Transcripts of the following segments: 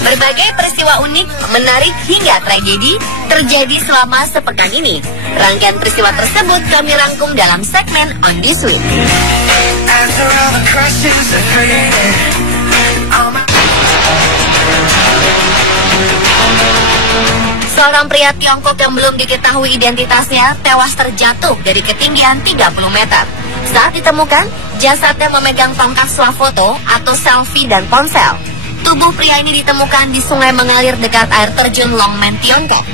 Berbagai peristiwa unik, menarik hingga tragedi terjadi selama sepekan ini. Rangkaian peristiwa tersebut kami rangkum dalam segmen On This Week. Seorang pria Tiongkok yang belum diketahui identitasnya tewas terjatuh dari ketinggian 30 meter. Saat ditemukan, jasadnya memegang tongkat swafoto atau selfie dan ponsel. Tubuh pria ini ditemukan di sungai mengalir dekat air terjun Longmen, Tiongkok.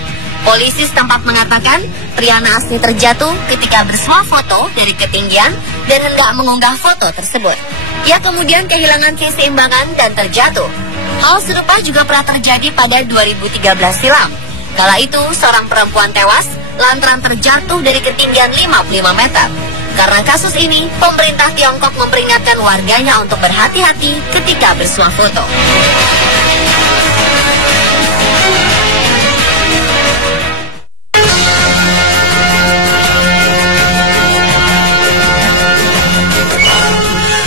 Polisi setempat mengatakan pria naas ini terjatuh ketika bersuah foto dari ketinggian dan hendak mengunggah foto tersebut. Ia kemudian kehilangan keseimbangan dan terjatuh. Hal serupa juga pernah terjadi pada 2013 silam. Kala itu seorang perempuan tewas lantaran terjatuh dari ketinggian 55 meter. Karena kasus ini, pemerintah Tiongkok memperingatkan warganya untuk berhati-hati ketika bersuah foto.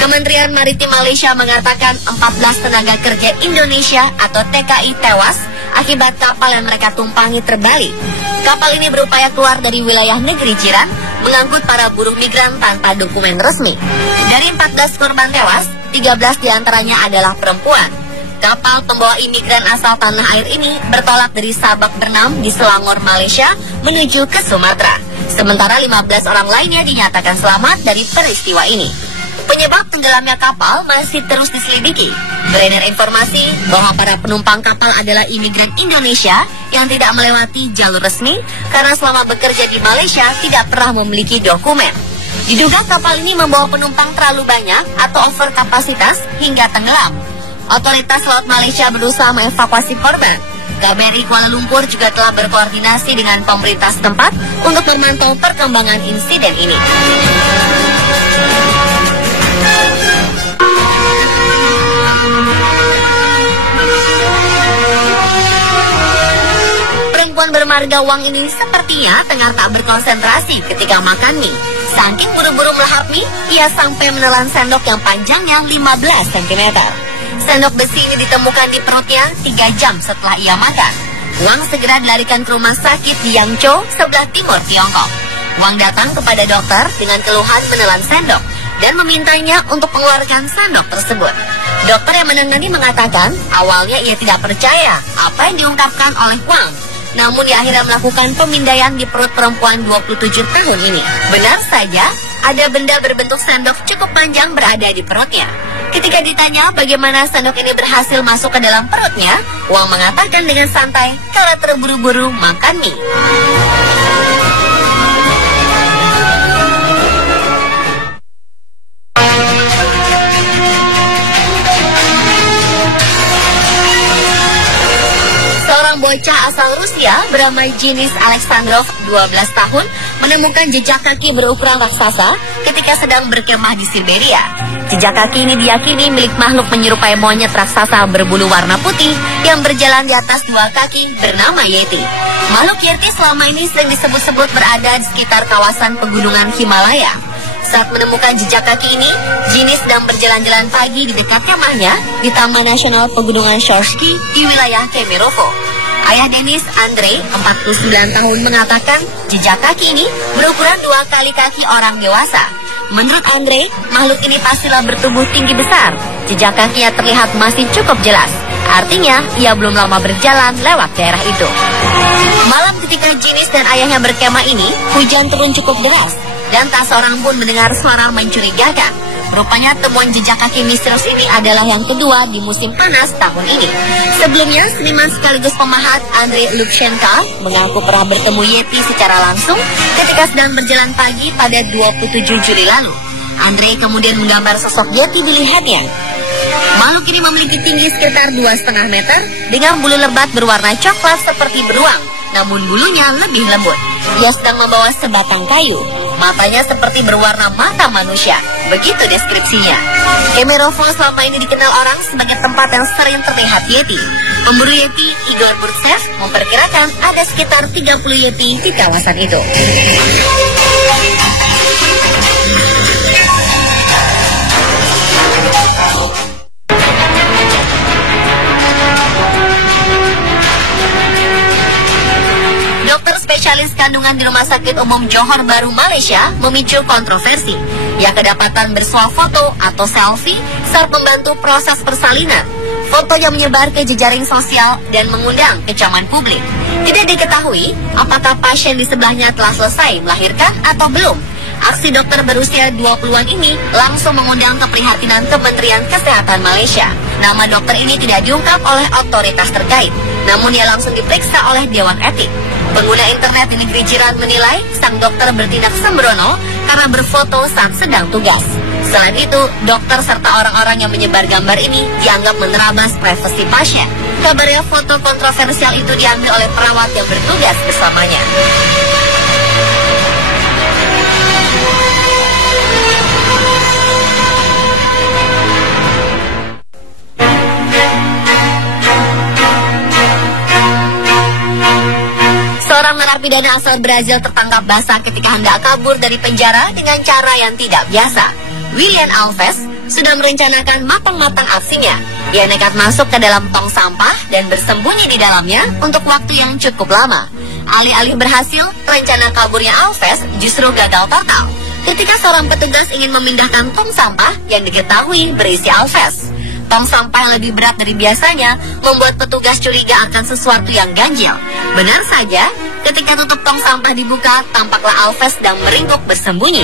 Kementerian Maritim Malaysia mengatakan 14 tenaga kerja Indonesia atau TKI tewas akibat kapal yang mereka tumpangi terbalik. Kapal ini berupaya keluar dari wilayah negeri jiran, mengangkut para buruh migran tanpa dokumen resmi. Dari 14 korban tewas, 13 diantaranya adalah perempuan. Kapal pembawa imigran asal tanah air ini bertolak dari Sabak Bernam di Selangor, Malaysia menuju ke Sumatera. Sementara 15 orang lainnya dinyatakan selamat dari peristiwa ini. Penyebab tenggelamnya kapal masih terus diselidiki. Beredar informasi bahwa para penumpang kapal adalah imigran Indonesia yang tidak melewati jalur resmi karena selama bekerja di Malaysia tidak pernah memiliki dokumen. Diduga kapal ini membawa penumpang terlalu banyak atau over kapasitas hingga tenggelam. Otoritas Laut Malaysia berusaha mengevakuasi korban. KBRI Kuala Lumpur juga telah berkoordinasi dengan pemerintah setempat untuk memantau perkembangan insiden ini. Perempuan bermarga Wang ini sepertinya tengah tak berkonsentrasi ketika makan mie. Saking buru-buru melahap mie, ia sampai menelan sendok yang panjangnya 15 cm. Sendok besi ini ditemukan di perutnya 3 jam setelah ia makan. Wang segera dilarikan ke rumah sakit di Yangzhou, sebelah timur Tiongkok. Wang datang kepada dokter dengan keluhan menelan sendok dan memintanya untuk mengeluarkan sendok tersebut. Dokter yang menangani mengatakan awalnya ia tidak percaya apa yang diungkapkan oleh Wang. Namun dia akhirnya melakukan pemindaian di perut perempuan 27 tahun ini. Benar saja, ada benda berbentuk sendok cukup panjang berada di perutnya. Ketika ditanya bagaimana sendok ini berhasil masuk ke dalam perutnya, Wang mengatakan dengan santai kalau terburu-buru makan mie. Bocah asal Rusia bernama Denis Alexandrov, 12 tahun, menemukan jejak kaki berukuran raksasa ketika sedang berkemah di Siberia. Jejak kaki ini diyakini milik makhluk menyerupai monyet raksasa berbulu warna putih yang berjalan di atas 2 kaki bernama Yeti. Makhluk Yeti selama ini sering disebut-sebut berada di sekitar kawasan pegunungan Himalaya. Saat menemukan jejak kaki ini, Denis sedang berjalan-jalan pagi di dekat kemahnya di Taman Nasional Pegunungan Shorsky di wilayah Kemerovo. Ayah Denis, Andre, 49 tahun, mengatakan jejak kaki ini berukuran 2 kali kaki orang dewasa. Menurut Andre, makhluk ini pastilah bertubuh tinggi besar. Jejak kakinya terlihat masih cukup jelas. Artinya, ia belum lama berjalan lewat daerah itu. Malam ketika Denis dan ayahnya berkemah ini, hujan turun cukup deras dan tak seorang pun mendengar suara mencurigakan. Rupanya temuan jejak kaki misterius ini adalah yang kedua di musim panas tahun ini. Sebelumnya, seniman sekaligus pemahat Andrei Lubchenko mengaku pernah bertemu Yeti secara langsung ketika sedang berjalan pagi pada 27 Juli lalu. Andrei kemudian menggambar sosok Yeti dilihatnya. Makhluk ini memiliki tinggi sekitar 2,5 meter dengan bulu lebat berwarna coklat seperti beruang, namun bulunya lebih lembut. Ia sedang membawa sebatang kayu. Matanya seperti berwarna mata manusia. Begitu deskripsinya. Kemerovo selama ini dikenal orang sebagai tempat yang sering terlihat Yeti. Pemburu Yeti, Igor Burtsev, memperkirakan ada sekitar 30 Yeti di kawasan itu. spesialis kandungan di Rumah Sakit Umum Johor Bahru, Malaysia, memicu kontroversi. Ia kedapatan bersuah foto atau selfie saat membantu proses persalinan. Foto yang menyebar ke jejaring sosial dan mengundang kecaman publik. Tidak diketahui apakah pasien di sebelahnya telah selesai melahirkan atau belum. Aksi dokter berusia 20-an ini langsung mengundang keprihatinan Kementerian Kesehatan Malaysia. Nama dokter ini tidak diungkap oleh otoritas terkait, namun ia langsung diperiksa oleh Dewan Etik. Pengguna internet di negeri jiran menilai sang dokter bertindak sembrono karena berfoto saat sedang tugas. Selain itu, dokter serta orang-orang yang menyebar gambar ini dianggap menerabas privasi pasien. Kabarnya foto kontroversial itu diambil oleh perawat yang bertugas bersamanya. Seorang narapidana asal Brazil tertangkap basah ketika hendak kabur dari penjara dengan cara yang tidak biasa. William Alves sudah merencanakan matang-matang aksinya. Ia nekat masuk ke dalam tong sampah dan bersembunyi di dalamnya untuk waktu yang cukup lama. Alih-alih berhasil, rencana kaburnya Alves justru gagal total ketika seorang petugas ingin memindahkan tong sampah yang diketahui berisi Alves. Tong sampah yang lebih berat dari biasanya membuat petugas curiga akan sesuatu yang ganjil. Benar saja, ketika tutup tong sampah dibuka, tampaklah Alves sedang meringkuk bersembunyi.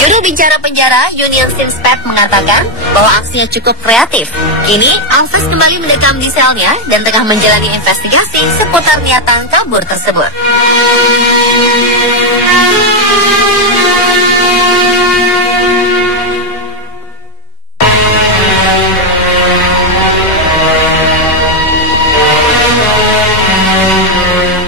Juru bicara penjara, Union Sinspad, mengatakan bahwa aksinya cukup kreatif. Kini, Alves kembali mendekam di selnya dan tengah menjalani investigasi seputar niatan kabur tersebut.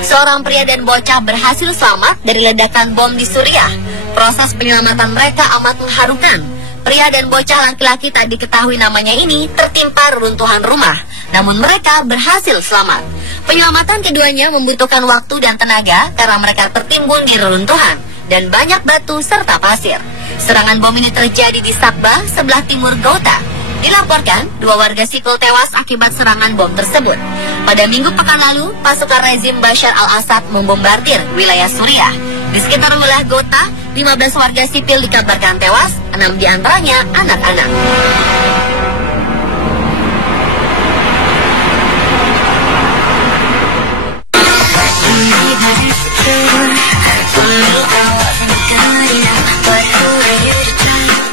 Seorang pria dan bocah berhasil selamat dari ledakan bom di Suriah. Proses penyelamatan mereka amat mengharukan. Pria dan bocah laki-laki tak diketahui namanya ini tertimpa reruntuhan rumah, namun mereka berhasil selamat. Penyelamatan keduanya membutuhkan waktu dan tenaga karena mereka tertimbun di reruntuhan dan banyak batu serta pasir. Serangan bom ini terjadi di Sakba, sebelah timur Ghouta. Dilaporkan, 2 warga sipil tewas akibat serangan bom tersebut. Pada minggu pekan lalu, pasukan rezim Bashar al-Assad membombardir wilayah Suriah. Di sekitar wilayah Ghouta, 15 warga sipil dikabarkan tewas, 6 diantaranya anak-anak.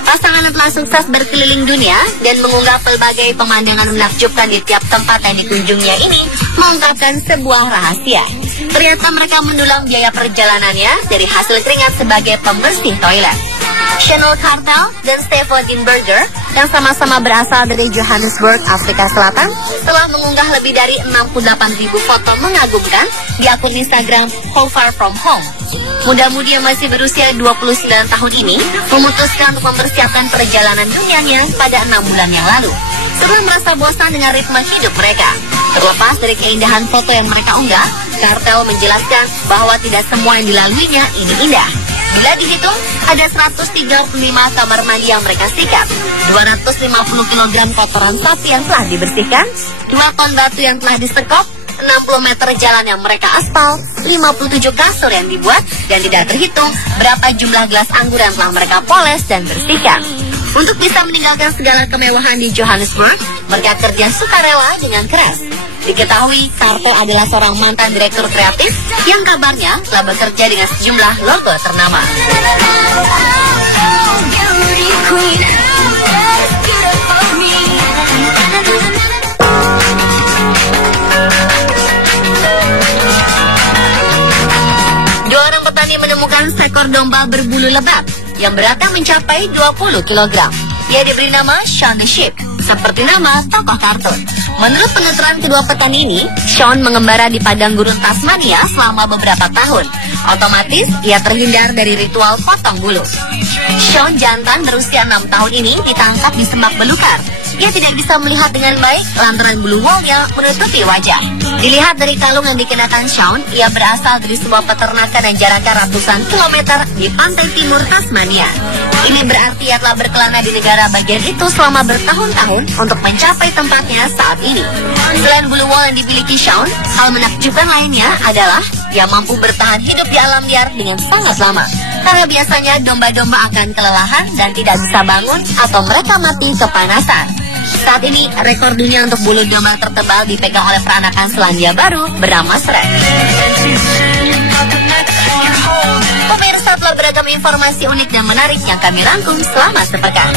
Pasangan telah sukses berkeliling dunia dan mengunggah pelbagai pemandangan menakjubkan di tiap tempat yang dikunjunginya ini mengungkapkan sebuah rahasia. Ternyata mereka mendulang biaya perjalanannya dari hasil keringat sebagai pembersih toilet. Chanel Cartel dan Stefan Dinberger yang sama-sama berasal dari Johannesburg, Afrika Selatan telah mengunggah lebih dari 68.000 foto mengagumkan di akun Instagram How Far From Home. Muda-mudi yang masih berusia 29 tahun ini memutuskan untuk mempersiapkan perjalanan dunianya pada 6 bulan yang lalu. Setelah merasa bosan dengan ritme hidup mereka. Terlepas dari keindahan foto yang mereka unggah, Cartel menjelaskan bahwa tidak semua yang dilaluinya ini indah. Bila dihitung, ada 135 kamar mandi yang mereka sikat, 250 kg kotoran sapi yang telah dibersihkan, 2 ton batu yang telah disekop, 60 meter jalan yang mereka aspal, 57 kasur yang dibuat, dan tidak terhitung berapa jumlah gelas anggur yang telah mereka poles dan bersihkan. Untuk bisa meninggalkan segala kemewahan di Johannesburg, mereka kerja sukarela dengan keras. Diketahui, Cartel adalah seorang mantan direktur kreatif yang kabarnya telah bekerja dengan sejumlah logo ternama. Menemukan seekor domba berbulu lebat yang beratnya mencapai 20 kg. Ia diberi nama Sean the Sheep, seperti nama tokoh kartun. Menurut penuturan kedua petani ini, Sean mengembara di padang gurun Tasmania selama beberapa tahun. Otomatis, ia terhindar dari ritual potong bulu. Sean jantan berusia 6 tahun ini ditangkap di semak belukar. Ia tidak bisa melihat dengan baik lantaran bulu wallnya menutupi wajah. Dilihat dari kalung yang dikenakan Shaun, ia berasal dari sebuah peternakan yang jaraknya ratusan kilometer di pantai timur Tasmania. Ini berarti ia telah berkelana di negara bagian itu selama bertahun-tahun untuk mencapai tempatnya saat ini. Selain bulu wall yang dimiliki Shaun, hal menakjubkan lainnya adalah ia mampu bertahan hidup di alam liar dengan sangat lama. Karena biasanya domba-domba akan kelelahan dan tidak bisa bangun atau mereka mati kepanasan. Saat ini, rekor dunia untuk bulu domba tertebal dipegang oleh peranakan Selandia Baru bernama Shrek. Pemirsa, telah beragam informasi unik dan menarik yang kami rangkum selama sepekan.